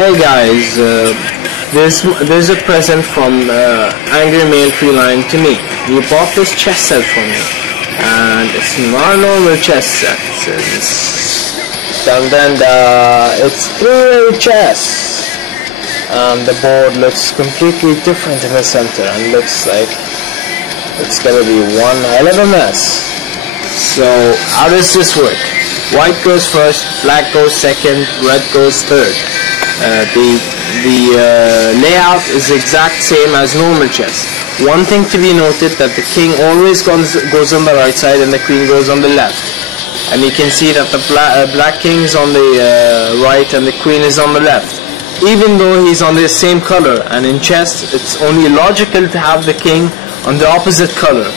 Hey guys, there's a present from Angry Male Feline to me. He bought this chess set for me, and it's not a normal chess set. It's 3-way chess, and the board looks completely different in the center and looks like it's gonna be one hell of a mess. So how does this work? White goes first, black goes second, red goes third. The layout is the exact same as normal chess. One thing to be noted, that the king always goes on the right side and the queen goes on the left. And you can see that the black king is on the right and the queen is on the left. Even though he's on the same color, and in chess it's only logical to have the king on the opposite color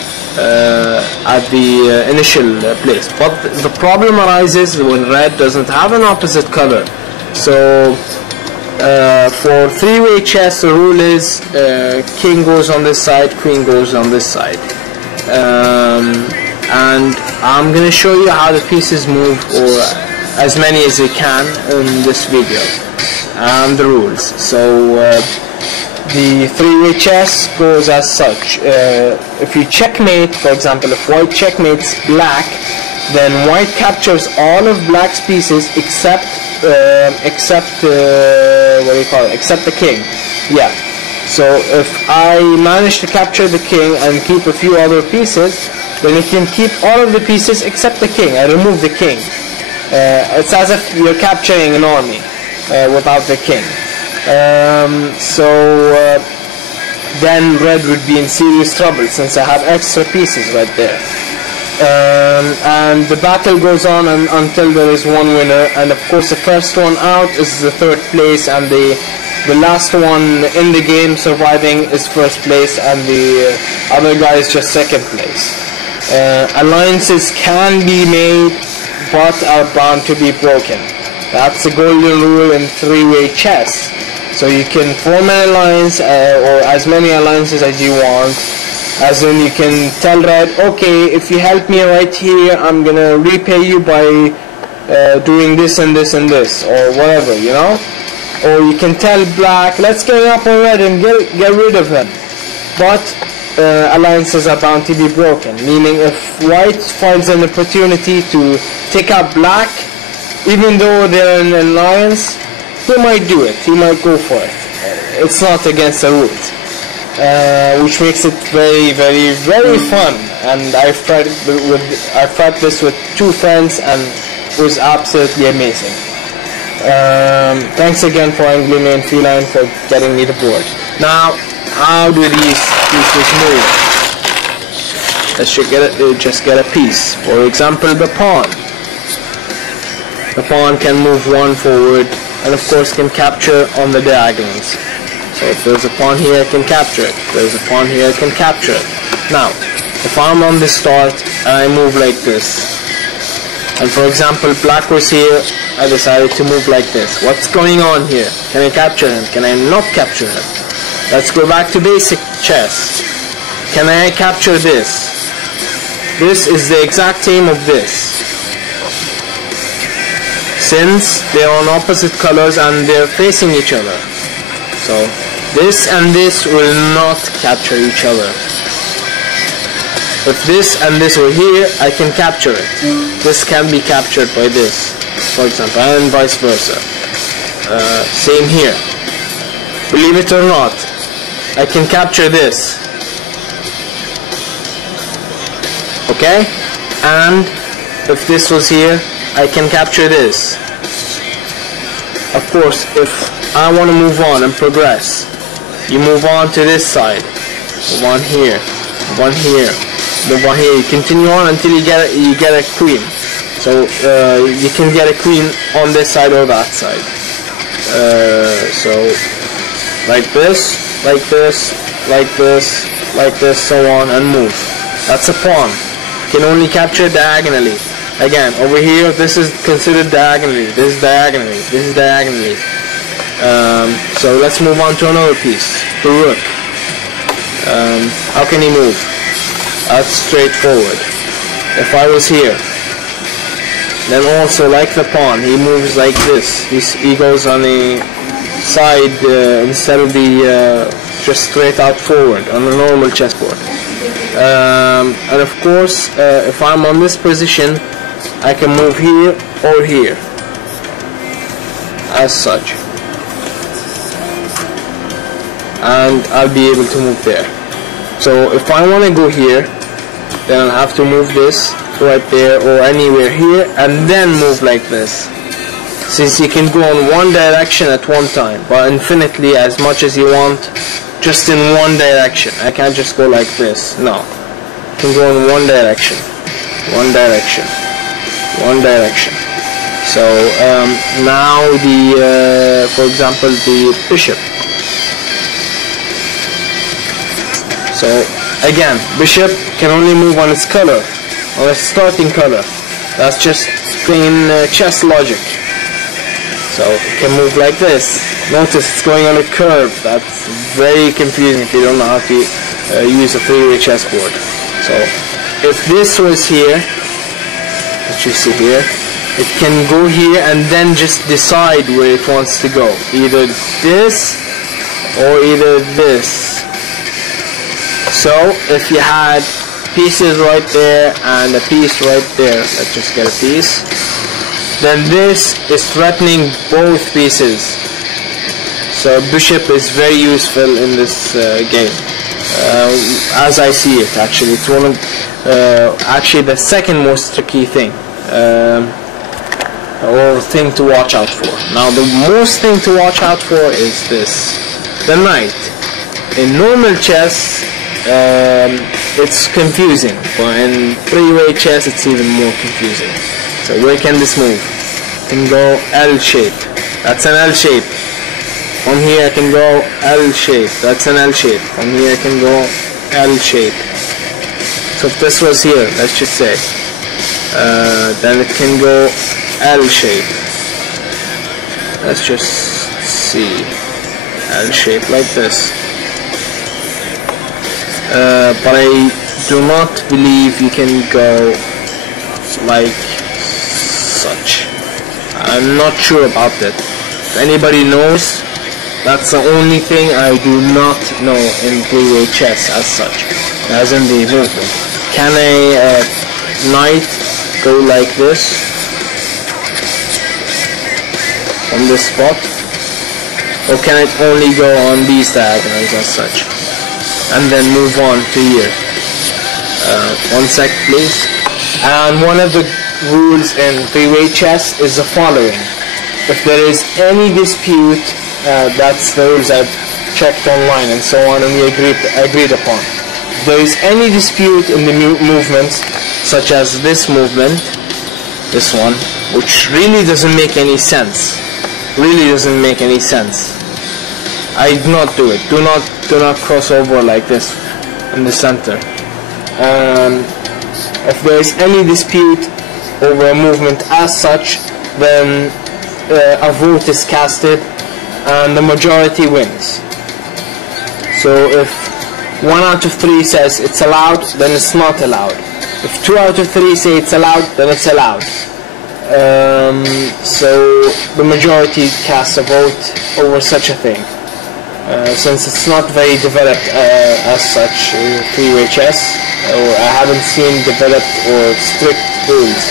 at the initial place. But the problem arises when red doesn't have an opposite color. So for 3-way chess, the rule is king goes on this side, queen goes on this side. And I'm going to show you how the pieces move, or as many as we can in this video, and the rules. So the 3-way chess goes as such. If you checkmate, for example, if white checkmates black, then white captures all of black's pieces except the king. Yeah. So if I manage to capture the king and keep a few other pieces, then you can keep all of the pieces except the king. I remove the king. It's as if you're capturing an army without the king. Then red would be in serious trouble, since I have extra pieces right there. And the battle goes on until there is one winner, and of course the first one out is the third place, and the last one in the game surviving is first place, and the other guy is just second place. Alliances can be made but are bound to be broken. That's the golden rule in 3-way chess. So you can form an alliance, or as many alliances as you want. As in, you can tell red, okay, if you help me right here, I'm gonna repay you by doing this and this and this, or whatever, you know. Or you can tell black, let's get up on red and get rid of him. But alliances are bound to be broken, meaning if white finds an opportunity to take out black, even though they're in an alliance, he might do it, he might go for it. It's not against the rules. Which makes it very, very, very fun. And I've tried this with 2 friends, and it was absolutely amazing. Thanks again for Angry Male Feline for getting me the board. Now, how do these pieces move? Let's just get a piece. For example, the pawn. The pawn can move 1 forward, and of course can capture on the diagonals. So if there's a pawn here, I can capture it. If there's a pawn here, I can capture it. Now, if I'm on the start and I move like this, and for example black was here, I decided to move like this. What's going on here? Can I capture him? Can I not capture him? Let's go back to basic chess. Can I capture this? This is the exact same of this. Since they are on opposite colors and they're facing each other. So this and this will not capture each other. If this and this were here, I can capture it. This can be captured by this, for example, and vice versa. Same here. Believe it or not, I can capture this. Okay? And if this was here, I can capture this. Of course, if I want to move on and progress, you move on to this side, move on here, move on here, move on here. You continue on until you get a queen. So you can get a queen on this side or that side. So like this, like this, like this, like this, so on, and move. That's a pawn. You can only capture diagonally. Again, over here, this is considered diagonally. This is diagonally. This is diagonally. So let's move on to another piece, the rook. How can he move? That's straightforward. If I was here, then also like the pawn, he moves like this. He goes on a side instead of the just straight out forward on a normal chessboard. And of course, if I'm on this position, I can move here or here, as such, and I'll be able to move there. So if I want to go here, then I'll have to move this right there or anywhere here, and then move like this. Since you can go in one direction at one time, but infinitely, as much as you want, just in one direction. I can't just go like this. No, I can go in one direction, one direction, one direction. So now the for example, the bishop. So again, bishop can only move on its color, on its starting color. That's just plain chess logic. So it can move like this. Notice it's going on a curve. That's very confusing if you don't know how to use a three-way chessboard. So if this was here, what you see here, it can go here and then just decide where it wants to go. Either this or either this. So if you had pieces right there and a piece right there, let's just get a piece, then this is threatening both pieces. So bishop is very useful in this game, as I see it. Actually, it's one of actually the second most tricky thing, or thing to watch out for. Now the most thing to watch out for is this, the knight. In normal chess, it's confusing, but in three-way chess it's even more confusing. So where can this move? I can go L shape. That's an L shape. From here I can go L shape. That's an L shape. From here I can go L shape. So if this was here, let's just say, then it can go L shape. Let's just see, L shape like this. But I do not believe you can go like such. I'm not sure about that. If anybody knows, that's the only thing I do not know in three-way chess as such, as in the movement. Can a knight go like this on this spot, or can it only go on these diagonals as such and then move on to here? One sec please. And one of the rules in three-way chess is the following: if there is any dispute, that's the rules I've checked online and so on, and we agreed upon. If there is any dispute in the movements, such as this movement, this one, which really doesn't make any sense, I do not do it. Do not cross over like this in the center. If there is any dispute over a movement as such, then a vote is casted and the majority wins. So if 1 out of 3 says it's allowed, then it's not allowed. If 2 out of 3 say it's allowed, then it's allowed. So the majority casts a vote over such a thing. Since it's not very developed as such, three-way chess, or I haven't seen developed or strict rules.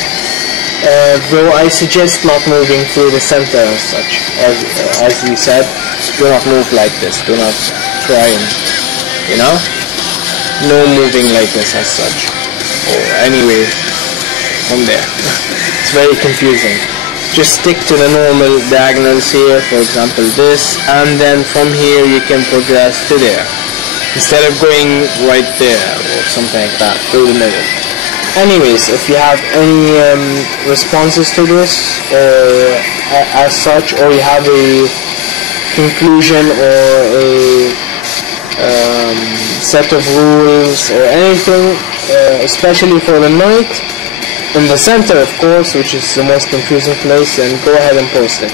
Though I suggest not moving through the center as such, as we said. Do not move like this. Do not try and, no moving like this as such, or anyway from there. It's very confusing. Just stick to the normal diagonals here, for example this, and then from here you can progress to there, instead of going right there or something like that, through the middle. Anyways, if you have any responses to this, or as such, or you have a conclusion or a set of rules or anything, especially for the knight, in the center of course, which is the most confusing place, then go ahead and post it.